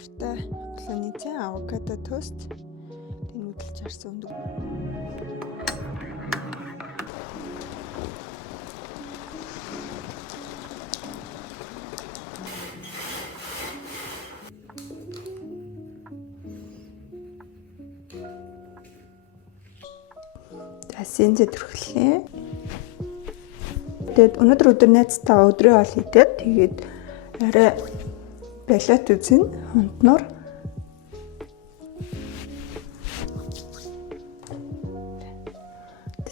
дуртай глонизен авокадо тост нүүдэлж харсан өндөг. Тасын зэтрхлээ. Тэгээд өнөөдөр өдөр найзтайгаа өдрөө ол хийгээд тэгээд арай балет үзэн хонтноор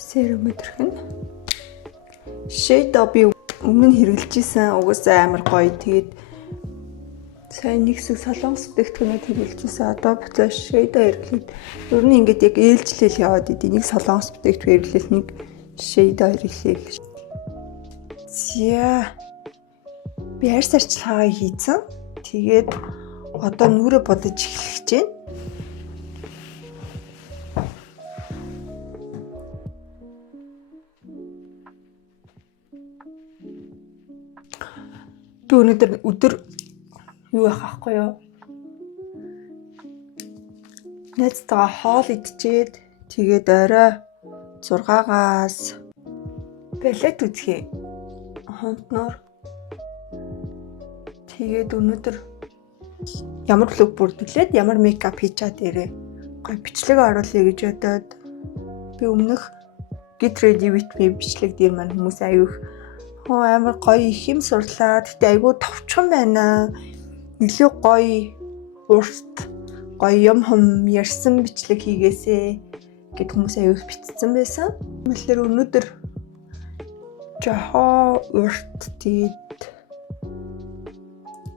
сэрэметрх нь shade би өмнө нь хэрэглэжсэн угаасаа амар гоё. Тэгээд сайн нэг хэсэг солонгос бүтээгдэхүүнүүд хэрэглэжсэн. Одоо буцаа shade хэрэглээд ер нь ингээд яг ээлжлэл яваад идэв. Нэг солонгос бүтээгдэхүүн хэрэглээл нэг shade хэрэглээл. Зя би арьс арчилгаагаа хийцэн. Тэгээд одоо нүрэ бодож эхлэх гэж байна. Би өдөр юу яах вэ юу? Найзтайгаа хоол идчихэд тэгээд орой 6-аас балет үзье. Хонтноор тэгээд өнөөдөр ямар лук бүрдүүлээд ямар мейкап хийчаад ирээ. Гоё бичлэг оруулъя гэж бодоод би өмнөх Get Ready With Me бичлэг дээр маань хүмүүс аюух амар гоё их юм сурлаа. Гэтэ айгүй товчхон байна. Нэлээ гоё урт гоё юм ярьсан бичлэг хийгээсэ гэд хүмүүс аюух битсэн байсан. Үнэхээр өнөөдөр жохоо урт тэгээд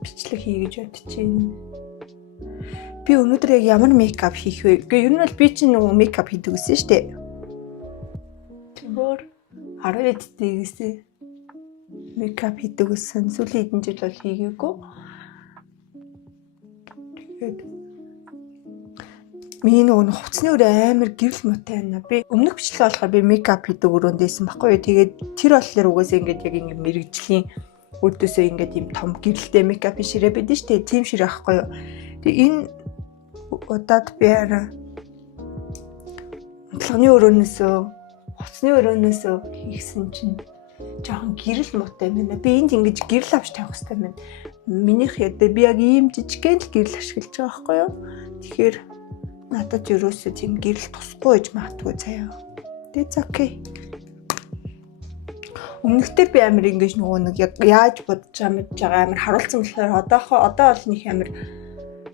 бичлэг хий гэж бодож байна. Би өнөөдөр яг ямар мейкап хийх вэ? Гэхдээ ер нь бол би чинь нөгөө мейкап хийдэг гэсэн шүү дээ. Тэгвэр 10 эдтэйгээс мейкап хийдэг гэсэн. Сүүлийн хэдэн жил бол хийгээгүй. Тэгээд миний нөгөө хувцсны өөр амар гэрэл муутай байна. Би өмнөх бичлэг болохоор би мейкап хийдэг өрөөндөөсөн байхгүй юу. Тэгээд тэр болохоор угаасаа ингээд яг ингээд мэрэгжлийн өөдөөсөө ингээд юм том гэрэлтэй мейкапын ширээ байдэн шүү дээ. Тийм ширээ ахгүй юу. Тэгээд энэ удаад би арай унтлагын өрөөнөөсөө хувцсны өрөөнөөсөө хийсэн чинь жоохон гэрэл муутай байна. Би энд ингэж гэрэл авч тавих хэрэгтэй байна. Минийх ядаа би яг ийм жижигхэн л гэрэл ашиглаж байгаа байхгүй юу. Тэгэхээр надад ерөөсөө тийм гэрэл тусахгүй гэж магадгүй заяа. That's okay. Өмнөхдөр би амар ингэж нөгөө нэг яг яаж бодож байгаа амар харуулсан болохоор одоо бол нэг амар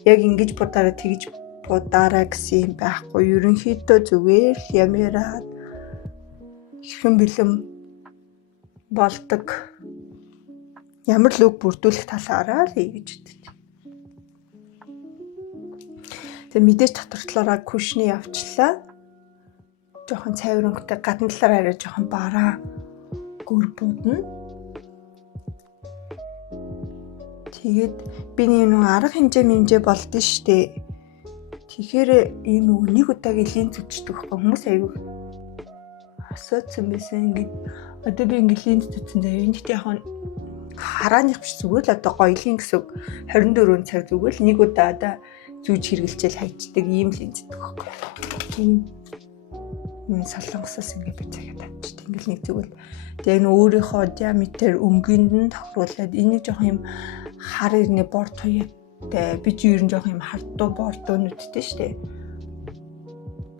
яг ингэж бодаараа тэгж будаараа гэсэн юм байхгүй. Ерөнхийдөө зүгээр ямараад хэрхэн бэлэм болдог ямар лук бүрдүүлэх талаараа л гэж бодчих. Тэгээ мэдээж татвартлаараа кушны явчлаа. Жохон цайврангатай гадна талаараа арай жохон бараа гүр будна. Тэгээд би нэг арга хэмжээ болдсон штэ. Тэгэхээр ийм нэг удаагийн линз үзчихдэг байхгүй хүмүүс аягүй асуусан байсан ингээд одоо би ингээд линз үзсэн заяа. Энд яг харааных биш зүгээр л одоо гоёлын гэсэн 24 цаг зүгээр л нэг удаа одоо зүүж хэргэлжэл хайчдаг ийм линз гэдэг байхгүй. Энэ солонгосоос ингээд би цагаад авчихдээ ингээд нэг зүгээр. Тэгээ энэ өөрийнхөө диаметр өнгөнд нь тохируулаад энийг жоох юм хар ирнэ борд туяатай. Би ч ер нь жоох юм хардуу бордоо нүдтэй штэ.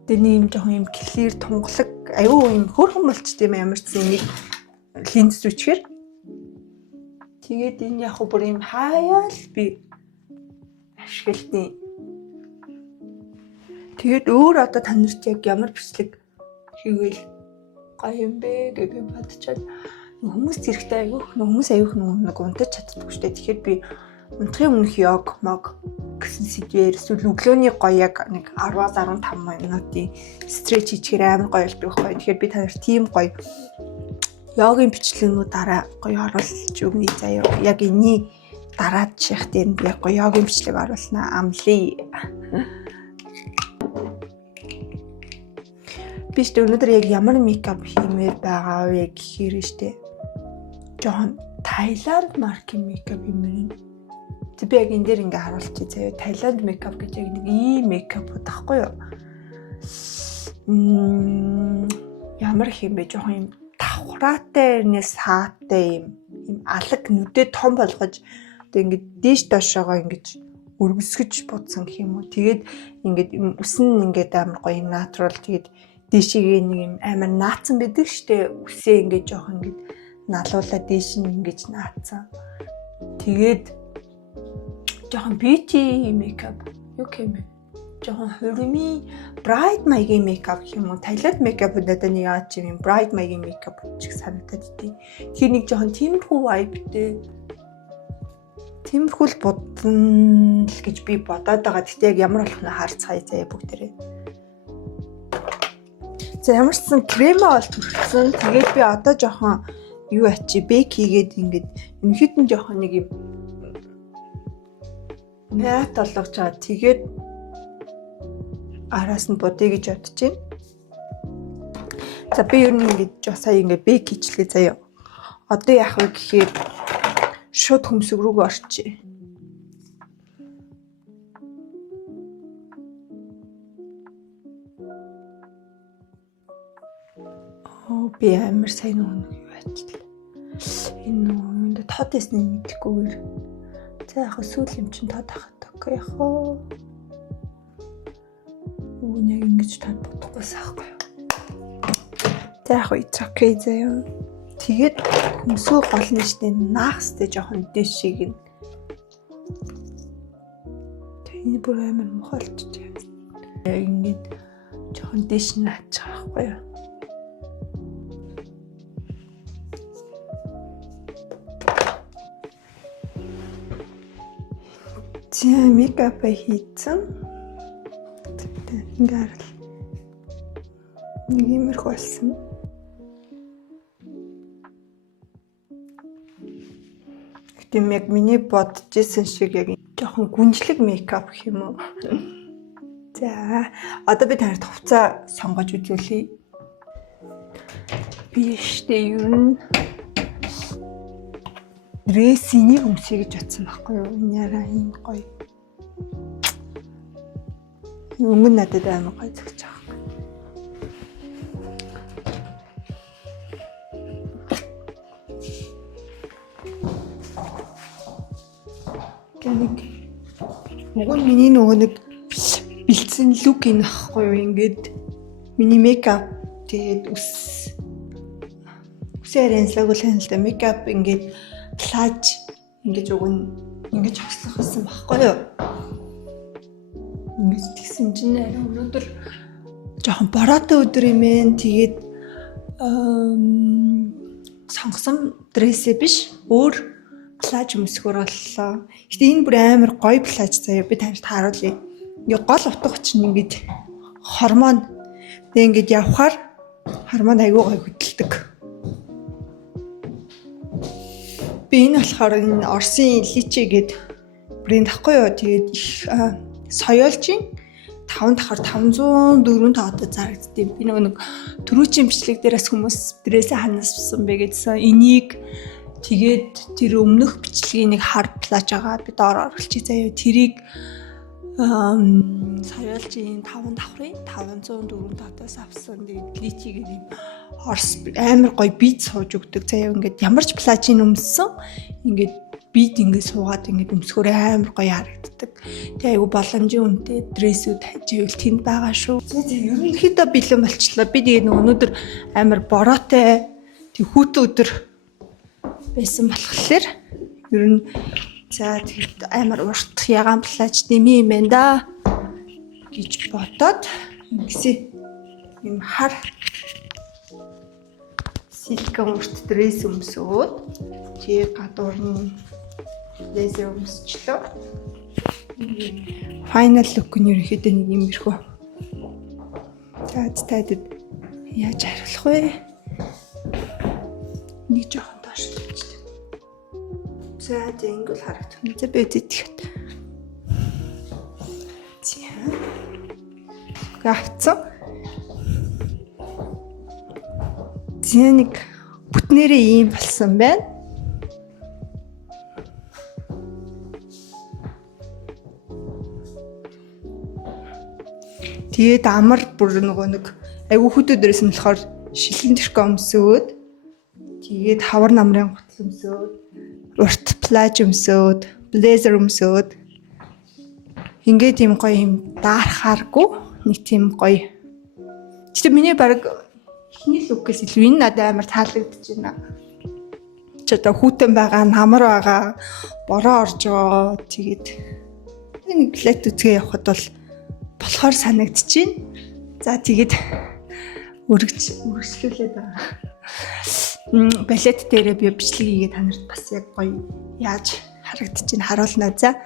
Тэгээ ийм жоох юм клир тунгалаг аюу юм хөөрхөн болчт юм ямар ч юм нэг линз зүчгэр. Тэгээд энэ яг бүр юм хаяал би ашиглалтын. Тэгээд өөр одоо та нарт яг ямар бичлэг хийвэл гоё юм бэ гэж би бодчиход хүмүүс зэрэгтэй хүмүүс аюух нэг унтаж чаддаггүй шүү дээ. Тэгэхээр би унтахын өмнөх йог мог гэсэн сэдвээр эсвэл өглөөний гоё яг нэг 10-аас 15 минутын стреч хийчихээр амар гоё болдог байхгүй. Тэгэхээр би та нарт тийм гоё йогийн бичлэгнүүд дараа гоё оруулж өгнө заяа. Яг энэний дараад ших дээр би гоё йогийн бичлэг оруулнаа амлий. Би ч өнөөдөр яг ямар мейкап хиймээр байгаа вэ гэхээр штэ. Жохон Таиланд маркийн мейкап юм. би яг энэ дээр ингээ харуулчих заяа. Таиланд мейкап гэж яг нэг ийм мейкап байхгүй юу? Ямар их юм бэ? Жохон юм давхраатай нэ саатай юм алаг нүдээ том болгож одоо ингээ дээш доошоогоо ингээ өргөсгөж будсан гэх юм уу. Тэгээд ингээд үсэн ингээд амар гоё натурал тэгээд дээшигээ нэг юм амар наацсан байдаг штэ. Үсээ ингээд жоох ингээд налуулаад дээш нь ингээд наацсан. Тэгээд жоохон beauty makeup юу юм бэ? Жоохон хурими bright маягийн makeup гэх юм уу. Таиланд makeup-ууд одоо нэг яа чи юм bright маягийн makeup ч их санагдаад идэв. Тэгэхээр нэг жоохон тиймэрхүү vibe-тэй тиймэрхүүл бодно л гэж би бодоод байгаа. Гэхдээ яг ямар болох нь харцгаая заяа бүгдээрээ. За ямар ч сан кремээ бол төрсөн. Тэгээд би одоо жоохон юу ачи бэк хийгээд ингээд ерөнхийдөө жоохон нэг юм мят болгож байгаа. Тэгээд араас нь будъя гэж бодож байна. За би ер нь ингээд сая ингээд бэк хийчлээ заяа. Одоо яах вэ гэхээр шууд хөмсөг рүүгээ орчие. Би амар сайн нэг юу ажиллаа. Энэ нүунд тод эснийг мэдэхгүйгээр. За яг сүүл юм чин тод ахад окей яхаа. Үүнийг ингэж тод бодохгүйс аахгүй юу. За яг it's okay заяа. Тэгээд хөмсгөө гол нь штэ наахстай жоохон дэшиг нь. Тэгээд бүр амар мохолч. Яг ингэж жоохон дэш наачих байхгүй юу. Зя мейкап хийцэн. Ингээд нэг юмрх болсон. Гэтэ яг миний бодож исэн шиг яг жоохон гүнжлэг мейкап гэх юм уу. За одоо би танарт хувцас сонгож үзүүлье. Би штэ юу дресиний өмсөй гэж бодсон байхгүй юу? Энэ яраа юм гоё. Өнгө надад амар гоё зөгч байгаа. Гэнэг. Миний нөгөө нэг бэлдсэн лук ин ахгүй юу? Ингээд миний мейкап тэгээд үсээрэн сагуулсан л да мейкап ингээд плаж ингэж өгөн ингэж хослох гэсэн баггүй юу. Ингэж тэгсэн чинь өнөөдөр жоохон бороотой өдөр юм ээ. Тэгээд сонгосон дрессээ биш өөр плаж өмсгөр боллоо. Гэтэ энэ бүр амар гоё плаж заяа. Би таньд харуулъя. Ингээ гол утга чинь ингэж хормон тэг ингэж явхаар хормон аягүй гоё хөдөлдөг. Би энэ болохоор энэ Орсын Личи гээд брэнд ахгүй юу. Тэгээд соёолжийн 5 дахаар 504 тоотой зарагддیں۔ Би нэг түрүүчийн бичлэг дээрээс хүмүүс дээрээсээ ханассан бэ гэдсэн. Энийг тэгээд тэр өмнөх бичлэгийн нэг хар плаж байгаа. Би доор оруулчих заяа. Тэрийг соёолжийн 5 давхрын 504 тоотоос авсан. Тэгээд Личи гээд юм Орс амар гоё бит сууж өгдөг. Заяа ингээд ямар ч плажийн өмссөн ингээд бит ингээд суугаад ингээд өмсгөр амар гоё харагддаг. Тэгээ айгу боломжийн үнэтэй дрессүүд хаживэл тэнд байгаа шүү. Тэгээ ерөнхийдөө бэлэн болчлоо. Би тэгээ өнөөдөр амар бороотой тэг хүүтэн өдөр байсан болохоор ер нь за тэгээд амар урт ягаан плаж дэмий юм байна да гэж бодоод ингэсэн юм хар силикон урт дресс өмсөөд чи гадуур нь лезер өмсчлөө. Final look нь ерөнхийдөө нэг юм ирхүү. За таадаг яаж хариулах вэ? Нэг жоохон доош тавьчих. За тэнгүүл харагдах нь. За би үтээхэд. За. Гавцсан. Зэник бүтнээрээ ийм болсон байна. Тэгээд амар бүр нөгөө нэг айгүй хөтөө дээрээс нь болохоор шилэн тэрхүү өмсөөд тэгээд хавар намрын гутал өмсөөд урт плаж өмсөөд блейзер өмсөөд ингээд тийм гоё юм даархааргүй нэг тийм гоё. Гэтэ миний баг эхний лукээс илүү энэ надад амар таалагдчихэж байна. Ч одоо хүүтэн байгаа, намар байгаа, бороо орж байгаа. Тэгээд нэг плет үзгээ явахад бол болохоор санагдчихээн. За тэгээд үргэлжлүүлээд байгаа. Балет дээрээ би бичлэг хийгээд та нарт бас яг гоё яаж харагдчихээн харуулна. За